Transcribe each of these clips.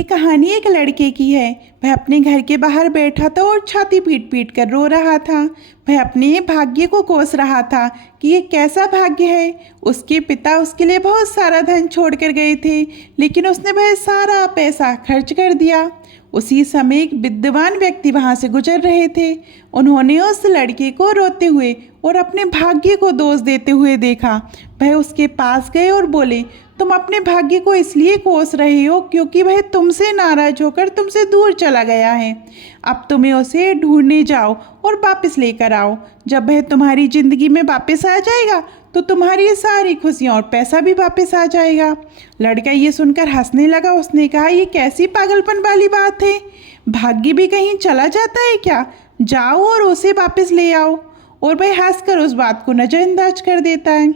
ये कहानी एक लड़के की है। वह अपने घर के बाहर बैठा था और छाती पीट पीट कर रो रहा था। वह अपने भाग्य को कोस रहा था कि ये कैसा भाग्य है। उसके पिता उसके लिए बहुत सारा धन छोड़ कर गए थे, लेकिन उसने वह सारा पैसा खर्च कर दिया। उसी समय एक विद्वान व्यक्ति वहाँ से गुजर रहे थे। उन्होंने उस लड़के को रोते हुए और अपने भाग्य को दोष देते हुए देखा। वह उसके पास गए और बोले, तुम अपने भाग्य को इसलिए कोस रहे हो क्योंकि वह तुमसे नाराज होकर तुमसे दूर चला गया है। अब तुम्हें उसे ढूंढने जाओ और वापस लेकर आओ। जब वह तुम्हारी ज़िंदगी में वापस आ जाएगा तो तुम्हारी सारी खुशियाँ और पैसा भी वापस आ जाएगा। लड़का ये सुनकर हंसने लगा। उसने कहा, ये कैसी पागलपन वाली बात है। भाग्य भी कहीं चला जाता है क्या? जाओ और उसे वापस ले आओ। और वह हंसकर उस बात को नज़रअंदाज कर देता है।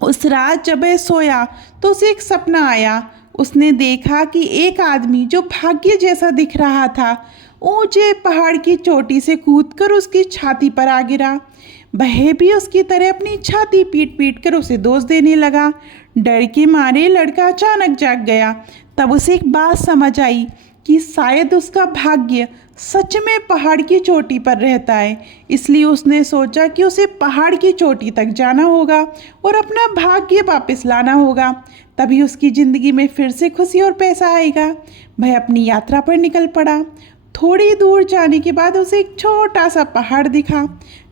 उस रात जब वह सोया तो उसे एक सपना आया। उसने देखा कि एक आदमी जो भाग्य जैसा दिख रहा था ऊंचे पहाड़ की चोटी से कूदकर उसकी छाती पर आ गिरा। वह भी उसकी तरह अपनी छाती पीट पीट कर उसे दोष देने लगा। डर के मारे लड़का अचानक जाग गया। तब उसे एक बात समझ आई कि शायद उसका भाग्य सच में पहाड़ की चोटी पर रहता है। इसलिए उसने सोचा कि उसे पहाड़ की चोटी तक जाना होगा और अपना भाग्य वापस लाना होगा। तभी उसकी ज़िंदगी में फिर से खुशी और पैसा आएगा। वह अपनी यात्रा पर निकल पड़ा। थोड़ी दूर जाने के बाद उसे एक छोटा सा पहाड़ दिखा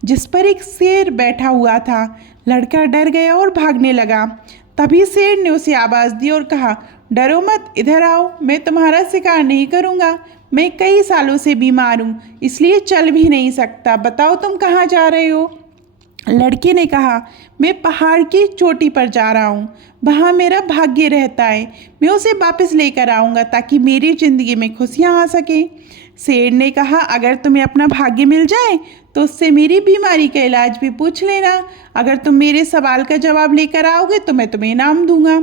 जिस पर एक शेर बैठा हुआ था। लड़का डर गया और भागने लगा। तभी शेर ने उसे आवाज़ दी और कहा, डरो मत, इधर आओ, मैं तुम्हारा शिकार नहीं करूँगा। मैं कई सालों से बीमार हूँ, इसलिए चल भी नहीं सकता। बताओ तुम कहाँ जा रहे हो? लड़के ने कहा, मैं पहाड़ की चोटी पर जा रहा हूँ, वहाँ मेरा भाग्य रहता है। मैं उसे वापस लेकर आऊँगा ताकि मेरी ज़िंदगी में खुशियाँ आ सकें। शेर ने कहा, अगर तुम्हें अपना भाग्य मिल जाए तो उससे मेरी बीमारी का इलाज भी पूछ लेना। अगर तुम मेरे सवाल का जवाब लेकर आओगे तो मैं तुम्हें इनाम दूंगा।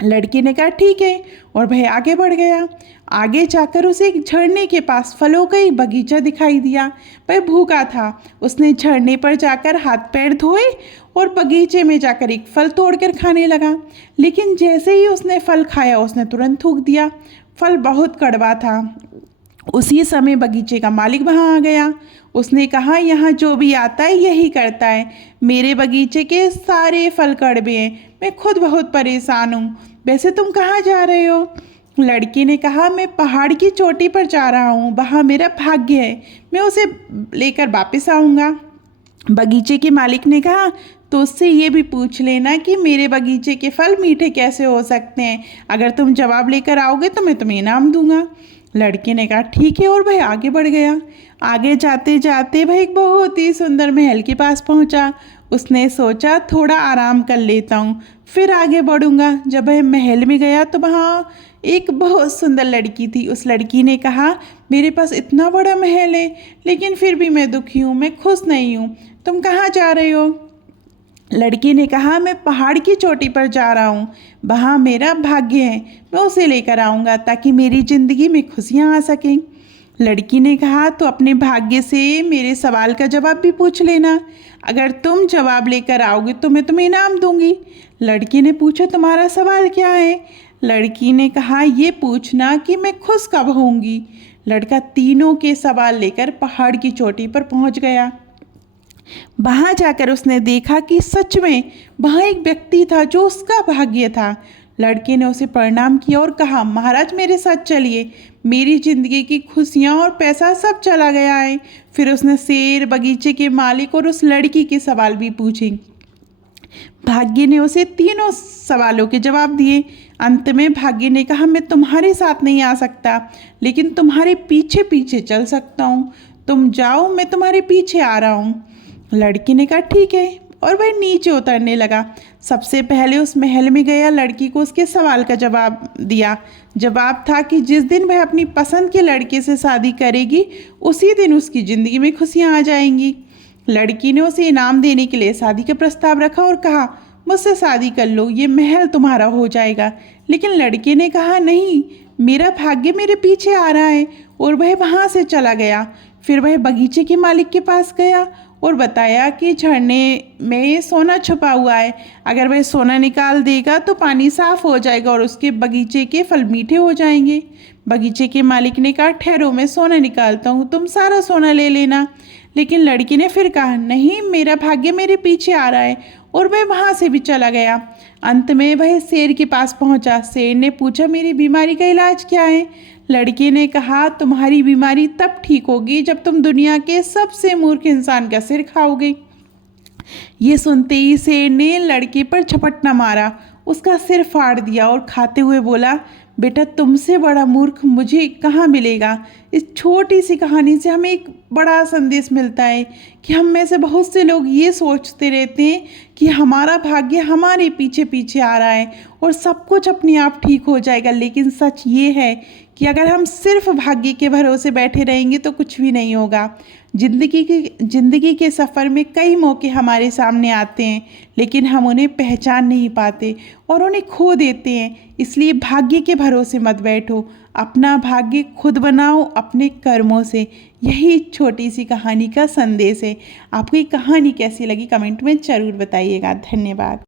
लड़के ने कहा, ठीक है, और वह आगे बढ़ गया। आगे जाकर उसे एक झरने के पास फलों का एक बगीचा दिखाई दिया। वह भूखा था। उसने झरने पर जाकर हाथ पैर धोए और बगीचे में जाकर एक फल तोड़कर खाने लगा। लेकिन जैसे ही उसने फल खाया उसने तुरंत थूक दिया। फल बहुत कड़वा था। उसी समय बगीचे का मालिक वहाँ आ गया। उसने कहा, यहाँ जो भी आता है यही करता है। मेरे बगीचे के सारे फल कड़वे हैं। मैं खुद बहुत परेशान हूँ। वैसे तुम कहाँ जा रहे हो? लड़की ने कहा, मैं पहाड़ की चोटी पर जा रहा हूँ, वहाँ मेरा भाग्य है, मैं उसे लेकर वापस आऊँगा। बगीचे के मालिक ने कहा, तो उससे ये भी पूछ लेना कि मेरे बगीचे के फल मीठे कैसे हो सकते हैं। अगर तुम जवाब लेकर आओगे तो मैं तुम्हें इनाम दूंगा। लड़के ने कहा, ठीक है, और वह आगे बढ़ गया। आगे जाते जाते वह एक बहुत ही सुंदर महल के पास पहुंचा। उसने सोचा, थोड़ा आराम कर लेता हूँ, फिर आगे बढ़ूंगा। जब वह महल में गया तो वहाँ एक बहुत सुंदर लड़की थी। उस लड़की ने कहा, मेरे पास इतना बड़ा महल है लेकिन फिर भी मैं दुखी हूँ, मैं खुश नहीं हूँ। तुम कहाँ जा रहे हो? लड़की ने कहा, मैं पहाड़ की चोटी पर जा रहा हूँ, वहाँ मेरा भाग्य है, मैं उसे लेकर आऊँगा ताकि मेरी ज़िंदगी में खुशियाँ आ सकें। लड़की ने कहा, तो अपने भाग्य से मेरे सवाल का जवाब भी पूछ लेना। अगर तुम जवाब लेकर आओगे तो मैं तुम्हें इनाम दूंगी। लड़की ने पूछा, तुम्हारा सवाल क्या है? लड़की ने कहा, ये पूछना कि मैं खुश कब होंगी। लड़का तीनों के सवाल लेकर पहाड़ की चोटी पर पहुँच गया। वहाँ जाकर उसने देखा कि सच में वहाँ एक व्यक्ति था जो उसका भाग्य था। लड़के ने उसे प्रणाम किया और कहा, महाराज मेरे साथ चलिए, मेरी ज़िंदगी की खुशियाँ और पैसा सब चला गया है। फिर उसने शेर, बगीचे के मालिक और उस लड़की के सवाल भी पूछे। भाग्य ने उसे तीनों सवालों के जवाब दिए। अंत में भाग्य ने कहा, मैं तुम्हारे साथ नहीं आ सकता लेकिन तुम्हारे पीछे पीछे चल सकता हूँ। तुम जाओ, मैं तुम्हारे पीछे आ रहा हूँ। लड़की ने कहा, ठीक है, और वह नीचे उतरने लगा। सबसे पहले उस महल में गया। लड़की को उसके सवाल का जवाब दिया। जवाब था कि जिस दिन वह अपनी पसंद के लड़के से शादी करेगी उसी दिन उसकी ज़िंदगी में खुशियाँ आ जाएंगी। लड़की ने उसे इनाम देने के लिए शादी का प्रस्ताव रखा और कहा, मुझसे शादी कर लो, ये महल तुम्हारा हो जाएगा। लेकिन लड़के ने कहा, नहीं, मेरा भाग्य मेरे पीछे आ रहा है, और वह वहाँ से चला गया। फिर वह बगीचे के मालिक के पास गया और बताया कि झरने में सोना छुपा हुआ है, अगर वह सोना निकाल देगा तो पानी साफ हो जाएगा और उसके बगीचे के फल मीठे हो जाएंगे। बगीचे के मालिक ने कहा, ठहरो मैं सोना निकालता हूँ, तुम सारा सोना ले लेना। लेकिन लड़की ने फिर कहा, नहीं, मेरा भाग्य मेरे पीछे आ रहा है, और वह वहाँ से भी चला गया। अंत में वह शेर के पास पहुँचा। शेर ने पूछा, मेरी बीमारी का इलाज क्या है? लड़की ने कहा, तुम्हारी बीमारी तब ठीक होगी जब तुम दुनिया के सबसे मूर्ख इंसान का सिर खाओगे। ये सुनते ही शेर ने लड़के पर झपट्टा मारा, उसका सिर फाड़ दिया और खाते हुए बोला, बेटा, तुमसे बड़ा मूर्ख मुझे कहाँ मिलेगा। इस छोटी सी कहानी से हमें एक बड़ा संदेश मिलता है कि हम में से बहुत से लोग ये सोचते रहते हैं कि हमारा भाग्य हमारे पीछे पीछे आ रहा है और सब कुछ अपने आप ठीक हो जाएगा। लेकिन सच ये है कि अगर हम सिर्फ भाग्य के भरोसे बैठे रहेंगे तो कुछ भी नहीं होगा। जिंदगी के सफ़र में कई मौके हमारे सामने आते हैं, लेकिन हम उन्हें पहचान नहीं पाते और उन्हें खो देते हैं। इसलिए भाग्य के भरोसे मत बैठो, अपना भाग्य खुद बनाओ अपने कर्मों से। यही छोटी सी कहानी का संदेश है। आपको ये कहानी कैसी लगी कमेंट में ज़रूर बताइएगा। धन्यवाद।